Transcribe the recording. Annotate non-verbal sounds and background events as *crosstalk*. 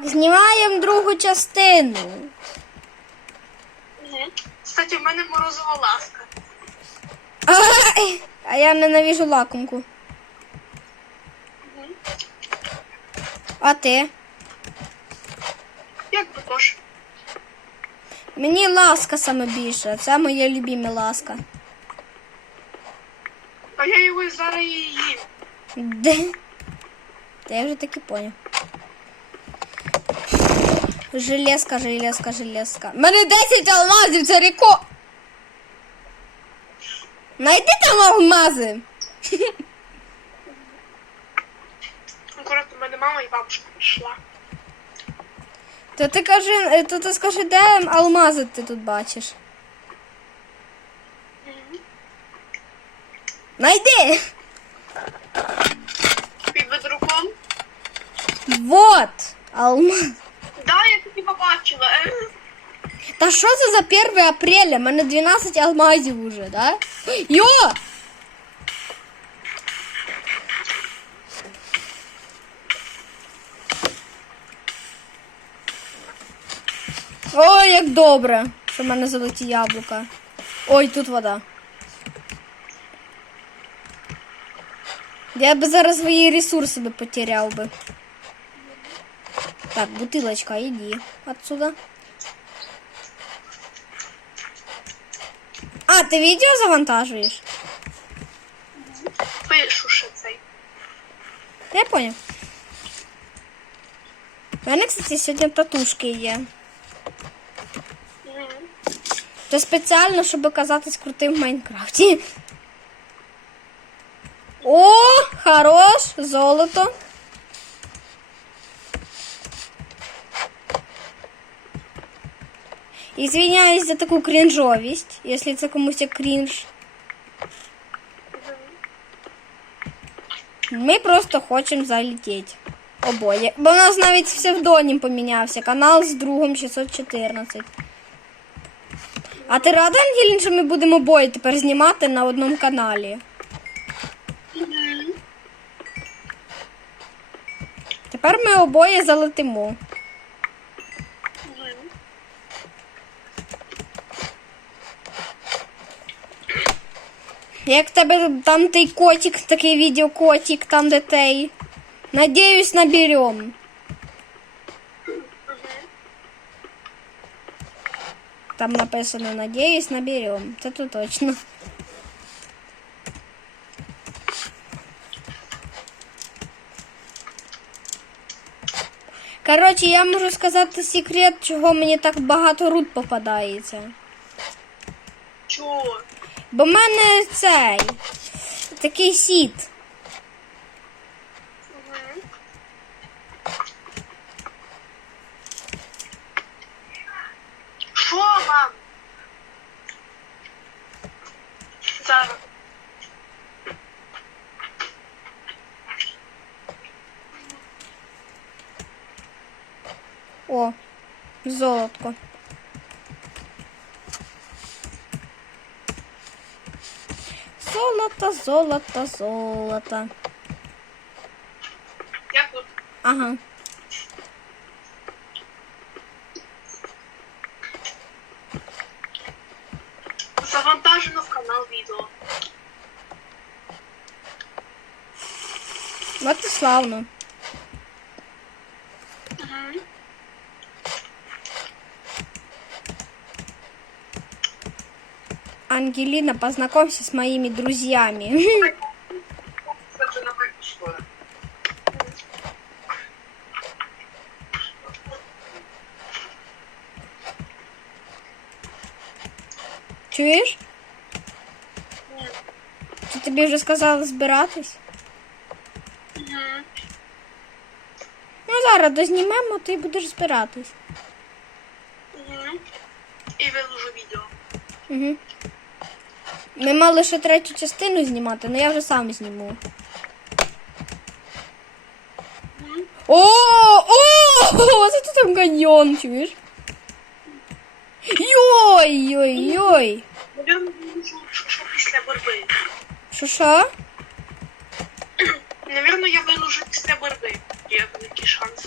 Так, знімаємо другу частину. Кстати, в мене морозова ласка. Ай, А я ненавижу лакомку. Мгм. А ти? Як також. Мені ласка саме більше. Це моя любима ласка. А я його зараз і їм. Де? Та я вже таки поняв. Железка, железка, железка. У мене 10 алмазів, це реко. Найди там алмази. Акурат у мене мама і бабушка прийшла. То ти кажи, е, то ти скажи, де алмази ти тут бачиш? Мгм. Найди! Під ведруком. Вот! Алмаз. Да, я тоді побачила. Е, Та що це за 1 апреля? У мене 12 алмазів уже, да? Йо! Ой, як добре, що в мене золоті яблука. Ой, тут вода. Я би зараз свої ресурси би потеряв би. Так, бутылочка, иди отсюда. А, ты видео завантаживаешь? Пишу ще цей. Я понял. У мене, кстати, сьогодні татушки є. Мгм. Це спеціально, щоб казатись крутим в Майнкрафті. О, хорош, золото. Извиняюсь за таку крінжовість, якщо це комусь як крінж. Ми просто хочемо залетіти. Обоє. Бо у нас навіть псевдонім помінявся. Канал з другом 614. А ти рада, Ангелін, що ми будемо обоє тепер знімати на одному каналі? Тепер ми обоє залетимо. Як тебе там той котик, такий відеокотик, там де той. Надіюсь, наберем. Там написано надіюсь, наберем. Це то точно. Коротше, я можу сказати секрет, чого мені так багато руд попадається. Чого? Бо в мене цей такий сіт. Що? Зараз. О, золотко. Золото, золото, золото. Я тут? Ага. Завантажено в канал відео. От і славно. Ангелина, познакомься с моими друзьями. Це вже на скоро. Чуєш? Чи тобі вже сказали збиратись? Мгм. Ну, зараз дознімемо, ти будеш збиратись. Мгм. І виложу відео. Угу. Ми мали ще третю частину знімати, але я вже сам зніму. О, о, *laughs* це тут там каньйон, чуєш? Йой, йой, йой. Наверно, виложу, що що після боротьби. Що що? Наверно, я виложу після боротьби. Є великий шанс.